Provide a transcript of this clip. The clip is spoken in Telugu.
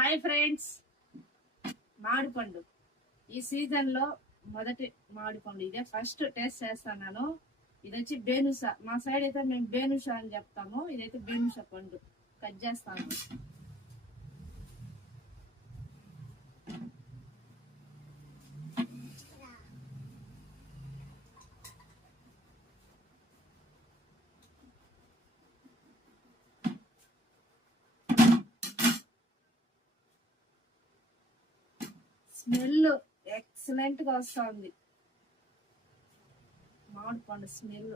హాయ్ ఫ్రెండ్స్, మామిడి పండు ఈ సీజన్ లో మొదటి మామిడి పండు ఇదే ఫస్ట్ టేస్ట్ చేస్తాను. ఇది వచ్చి బేనుసా, మా సైడ్ అయితే మేము బేనుసా అని చెప్తాము. ఇదైతే బేనుసా పండు కట్ చేస్తాను. స్మెల్ ఎక్సలెంట్ గా వస్తుంది. మామిడి పండు స్మెల్